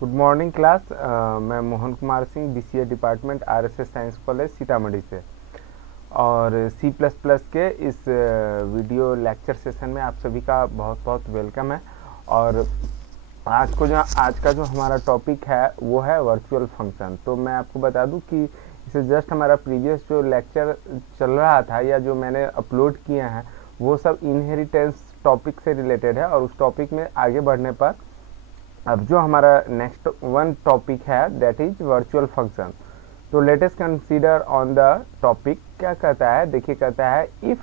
Good morning class. मैं Mohan Kumar Singh, BCA department, RSS science college Sitamarhi से। और सी प्लस प्लस के इस वीडियो लेक्चर सेशन में आप सभी का बहुत बहुत वेलकम है। और आज का जो हमारा टॉपिक है वो है वर्चुअल फंक्शन। तो मैं आपको बता दूं कि इसे जस्ट हमारा प्रीवियस जो लेक्चर चल रहा था या जो मैंने अपलोड किए हैं वो सब इनहेरिटेंस टॉपिक से रिलेटेड है। और उस टॉपिक में आगे बढ़ने पर अब जो हमारा नेक्स्ट वन टॉपिक है दैट इज वर्चुअल फंक्शन। तो let us consider on the topic. क्या कहता है, देखिए कहता है if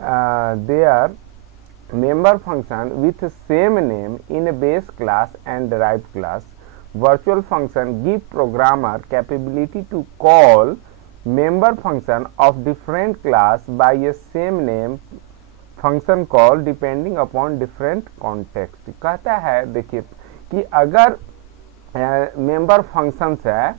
there member function with same name in a base class and derived class, virtual function give programmer capability to call member function of different class by a same name function call depending upon different context। कहता है देखिए कि अगर member functions है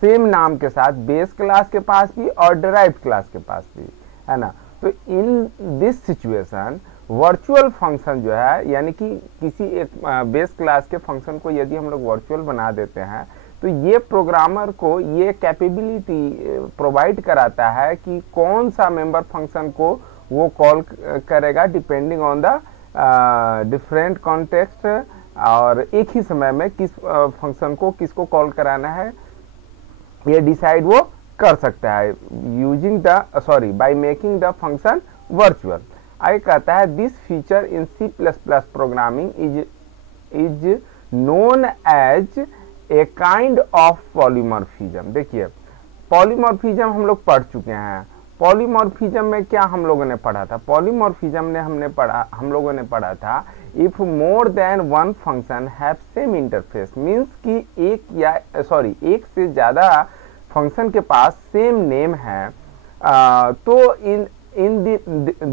same नाम के साथ base class के पास भी और डिराइव्ड क्लास के पास भी है ना, तो in this situation virtual function जो है यानी कि किसी एक बेस क्लास के फंक्शन को यदि हम लोग वर्चुअल बना देते हैं तो ये प्रोग्रामर को ये कैपेबिलिटी प्रोवाइड कराता है कि कौन सा मेंबर फंक्शन को वो कॉल करेगा depending on the different context, और एक ही समय में किस फंक्शन को किसको कॉल कराना है ये डिसाइड वो कर सकता है using the by making the function virtual. आगे कहता है this feature in C plus plus programming is known as a kind of polymorphism. देखिए पॉलीमॉर्फिज्म हम लोग पढ़ चुके हैं। पॉलीमॉर्फिज्म में क्या हम लोगों ने पढ़ा था? पॉलीमॉर्फिज्म ने हम लोगों ने पढ़ा था if more than one function have same interface, means कि एक से ज्यादा फंक्शन के पास सेम नेम है। तो in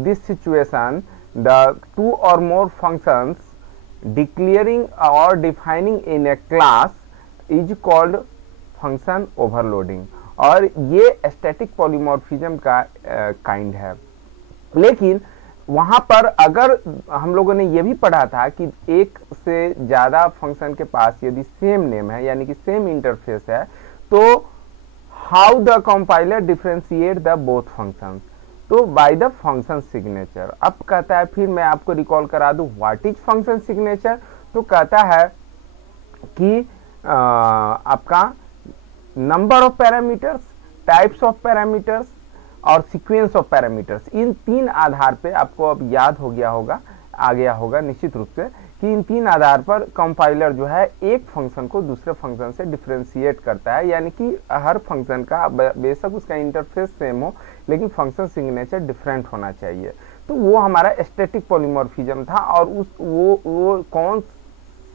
this situation the two or more functions declaring or defining in a class is called function overloading, और ये स्टैटिक पॉलीमॉर्फिज्म का काइंड है। लेकिन वहां पर अगर हम लोगों ने ये भी पढ़ा था कि एक से ज्यादा फंक्शन के पास यदि सेम नेम है यानी कि सेम इंटरफेस है तो how the compiler differentiate the both functions, तो बाय द फंक्शन सिग्नेचर। अब कहता है, फिर मैं आपको रिकॉल करा दूं व्हाट इज फंक्शन सिग्नेचर। तो कहता है कि आपका number of parameters, types of parameters और सीक्वेंस ऑफ पैरामीटर्स, इन तीन आधार पे आपको अब याद आ गया होगा निश्चित रूप से कि इन तीन आधार पर कंपाइलर जो है एक फंक्शन को दूसरे फंक्शन से डिफरेंशिएट करता है। यानी कि हर फंक्शन का बेशक उसका इंटरफेस सेम हो लेकिन फंक्शन सिग्नेचर डिफरेंट होना चाहिए। तो वो हमारा स्टैटिक पॉलीमॉर्फिज्म था और वो कौन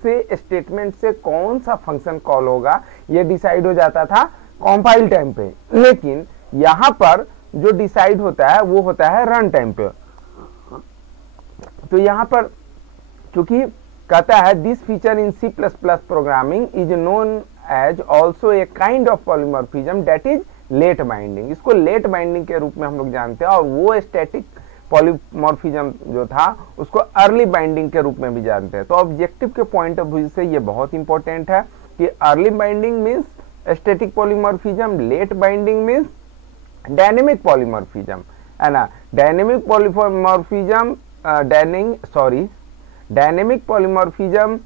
से स्टेटमेंट से कौन सा फंक्शन कॉल होगा ये डिसाइड हो जाता था कंपाइल टाइम पे। लेकिन यहां पर जो डिसाइड होता है वो होता है रन टाइम पे। तो यहां पर क्योंकि कहता है this feature in C plus plus programming is known as also a kind of polymorphism that is late binding. इसको लेट बाइंडिंग के रूप में हम लोग जानते हैं, और वो स्टैटिक पॉलीमॉर्फिज्म जो था उसको अर्ली बाइंडिंग के रूप में भी जानते हैं। तो ऑब्जेक्टिव के पॉइंट ऑफ व्यू से ये बहुत इंपॉर्टेंट है कि early binding means static polymorphism, late binding means dynamic polymorphism, है ना। Dynamic polymorphism dynamic polymorphism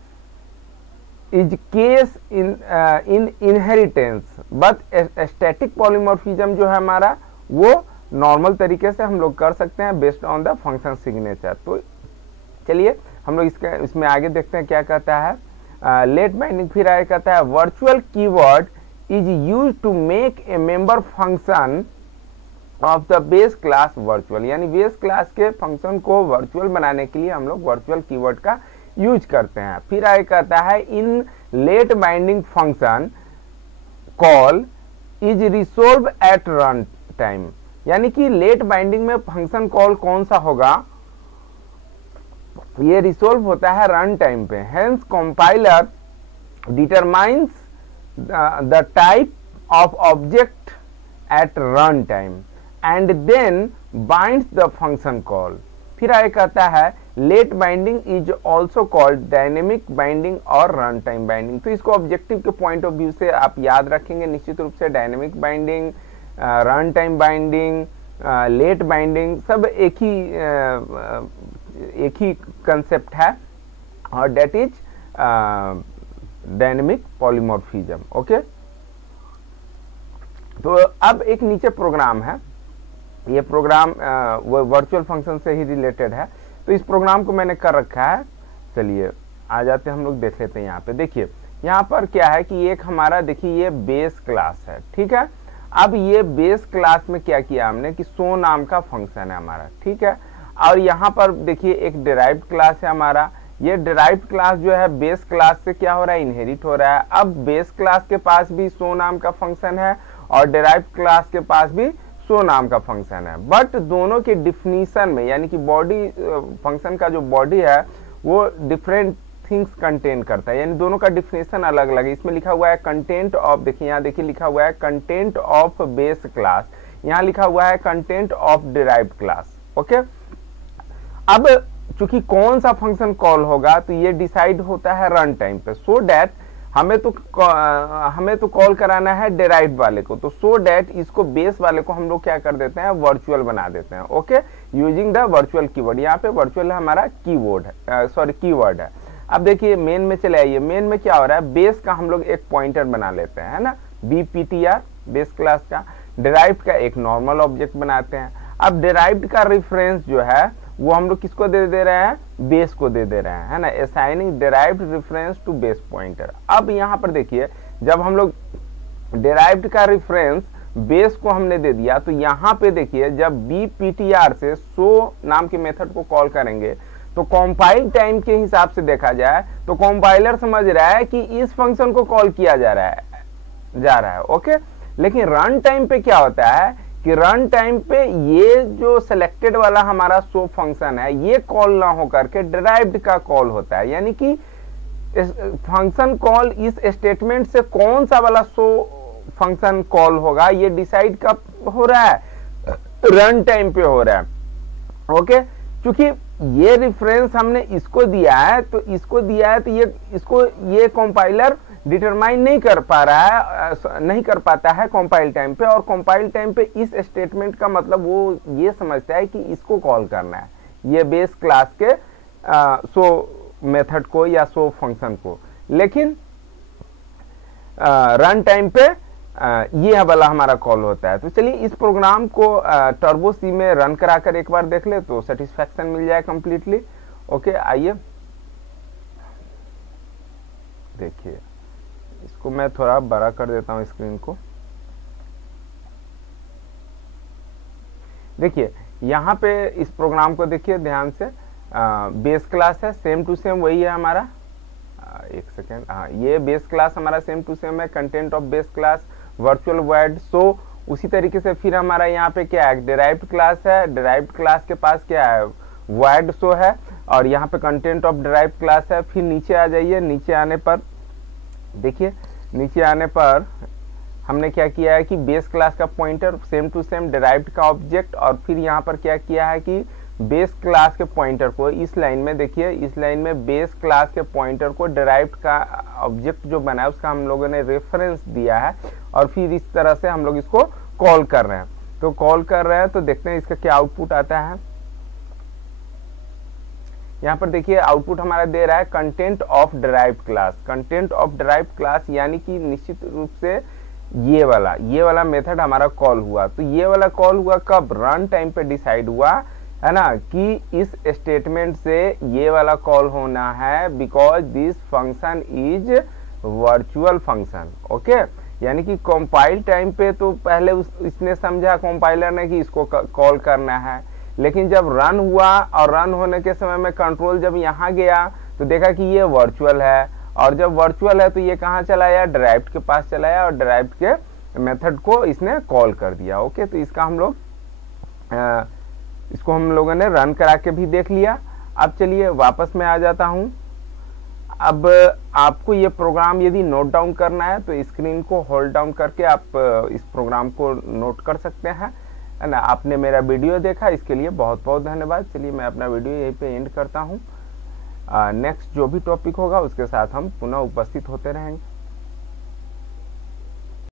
is case in inheritance, but static polymorphism जो है हमारा वो नॉर्मल तरीके से हम लोग कर सकते हैं based on the function signature. तो चलिए हम लोग इसमें आगे देखते हैं क्या कहता है। लेट बाइंडिंग फिर आगे कहता है virtual keyword is use to make a member function of the base class virtual, यानी बेस क्लास के फंक्शन को वर्चुअल बनाने के लिए हम लोग वर्चुअल कीवर्ड का यूज करते हैं। फिर आगे कहता है in late binding function call is resolve at run time, यानी कि लेट बाइंडिंग में फंक्शन कॉल कौन सा होगा ये रिसोल्व होता है रन टाइम पे। Hence compiler determines the type of object at run time and then binds the function call. फिर आगे कहता है late binding is also called dynamic binding और रन टाइम बाइंडिंग। तो इसको ऑब्जेक्टिव के पॉइंट ऑफ व्यू से आप याद रखेंगे निश्चित रूप से। Dynamic binding, run time binding, late binding सब एक ही कंसेप्ट है, और that is dynamic polymorphism. Okay, तो अब एक नीचे प्रोग्राम है, ये प्रोग्राम वर्चुअल फंक्शन से ही रिलेटेड है, तो इस प्रोग्राम को मैंने कर रखा है। चलिए आ जाते हैं, हम लोग देख लेते हैं। यहाँ पे देखिए, यहाँ पर क्या है कि एक हमारा देखिए ये बेस क्लास है, ठीक है। अब ये बेस क्लास में क्या किया हमने कि शो नाम का फंक्शन है हमारा, ठीक है। और यहाँ पर देखिए एक डिराइव्ड क्लास है हमारा। ये डिराइव्ड क्लास जो है बेस क्लास से क्या हो रहा है, इनहेरिट हो रहा है। अब बेस क्लास के पास भी शो नाम का फंक्शन है और डिराइव्ड क्लास के पास भी शो नाम का फंक्शन है, बट दोनों के डिफिनीशन में, यानी कि बॉडी फंक्शन का जो बॉडी है वो डिफरेंट थिंग्स कंटेन करता है, यानी दोनों का डिफिनेशन अलग अलग है। इसमें लिखा हुआ है कंटेंट ऑफ, देखिए यहाँ देखिए लिखा हुआ है कंटेंट ऑफ बेस क्लास, यहाँ लिखा हुआ है content of derived class. Okay, अब चूंकि कौन सा फंक्शन कॉल होगा तो ये डिसाइड होता है रन टाइम पे, सो डैट हमें तो कॉल कराना है डिराइव्ड वाले को, तो सो डैट इसको बेस वाले को हम लोग क्या कर देते हैं, वर्चुअल बना देते हैं। Okay, using the virtual keyword. यहाँ पे वर्चुअल हमारा कीवर्ड है, कीवर्ड है। अब देखिए मेन में चले आइए, मेन में क्या हो रहा है, बेस का हम लोग एक पॉइंटर बना लेते हैं, है ना, BPTR बेस क्लास का। डिराइव्ड का एक नॉर्मल ऑब्जेक्ट बनाते हैं। अब डिराइव्ड का रेफरेंस जो है वो हम लोग किसको दे रहे हैं, बेस को दे रहे हैं, है ना, assigning derived reference to base pointer. अब यहाँ पर देखिए जब हम लोग डिराइव्ड का रेफरेंस बेस को हमने दे दिया, तो यहाँ पे देखिए जब BPTR से शो नाम के मेथड को कॉल करेंगे तो कंपाइल टाइम के हिसाब से देखा जाए तो कंपाइलर समझ रहा है कि इस फंक्शन को कॉल किया जा रहा है। ओके, लेकिन रन टाइम पे क्या होता है कि रन टाइम पे ये जो सिलेक्टेड वाला हमारा शो फंक्शन है ये कॉल ना हो करके डिराइव्ड का कॉल होता है, यानी कि फंक्शन कॉल इस स्टेटमेंट से कौन सा वाला शो फंक्शन कॉल होगा ये डिसाइड कब हो रहा है, रन टाइम पे हो रहा है। ओके, क्योंकि ये रेफरेंस हमने इसको दिया है तो ये कंपाइलर डिटरमाइन नहीं कर पाता है कंपाइल टाइम पे, और कंपाइल टाइम पे इस स्टेटमेंट का मतलब वो ये समझता है कि इसको कॉल करना है, ये बेस क्लास के शो मेथड को या शो फंक्शन को। लेकिन रन टाइम पे ये वाला हमारा कॉल होता है। तो चलिए इस प्रोग्राम को टर्बो सी में रन कराकर एक बार देख ले तो सेटिस्फैक्शन मिल जाए कंप्लीटली। ओके, आइए देखिए, इसको मैं थोड़ा बड़ा कर देता हूं स्क्रीन को। देखिए यहाँ पे इस प्रोग्राम को देखिए ध्यान से, बेस क्लास है, सेम टू सेम वही है हमारा। एक सेकेंड, हाँ ये बेस क्लास हमारा सेम टू सेम है, content of base class virtual void show. उसी तरीके से फिर हमारा यहाँ पे क्या है, डिराइव्ड क्लास है, डिराइव्ड क्लास के पास क्या है, वॉइड शो है, और यहाँ पे कंटेंट ऑफ डिराइव्ड क्लास है। फिर नीचे आ जाइए, नीचे आने पर देखिए, नीचे आने पर हमने क्या किया है कि बेस क्लास का pointer same to same derived का ऑब्जेक्ट, और फिर यहाँ पर क्या किया है कि बेस क्लास के पॉइंटर को इस लाइन में देखिए, इस लाइन में बेस क्लास के पॉइंटर को डिराइव्ड का ऑब्जेक्ट जो बना है उसका हम लोगों ने रेफरेंस दिया है, और फिर इस तरह से हम लोग इसको कॉल कर रहे हैं। तो कॉल कर रहे हैं तो देखते हैं इसका क्या आउटपुट आता है। यहाँ पर देखिए आउटपुट हमारा दे रहा है content of derived class. Content of derived class यानी कि निश्चित रूप से ये वाला मेथड हमारा कॉल हुआ। तो ये वाला कॉल हुआ कब, रन टाइम पे डिसाइड हुआ है ना, कि इस स्टेटमेंट से ये वाला कॉल होना है, because this function is virtual function. Okay, यानी कि कंपाइल टाइम पे तो पहले इसने समझा कंपाइलर ने कि इसको कॉल करना है, लेकिन जब रन हुआ और रन होने के समय में कंट्रोल जब यहाँ गया तो देखा कि ये वर्चुअल है, और जब वर्चुअल है तो ये कहाँ चलाया, डिराइव्ड के पास चलाया, और डिराइव्ड के मेथड को इसने कॉल कर दिया। ओके, तो इसको हम लोगों ने रन करा के भी देख लिया। अब चलिए वापस मैं आ जाता हूं। अब आपको ये प्रोग्राम यदि नोट डाउन करना है तो स्क्रीन को होल्ड डाउन करके आप इस प्रोग्राम को नोट कर सकते हैं। है ना। आपने मेरा वीडियो देखा, इसके लिए बहुत बहुत धन्यवाद। चलिए मैं अपना वीडियो यहीं पे एंड करता हूँ। नेक्स्ट जो भी टॉपिक होगा उसके साथ हम पुनः उपस्थित होते रहेंगे।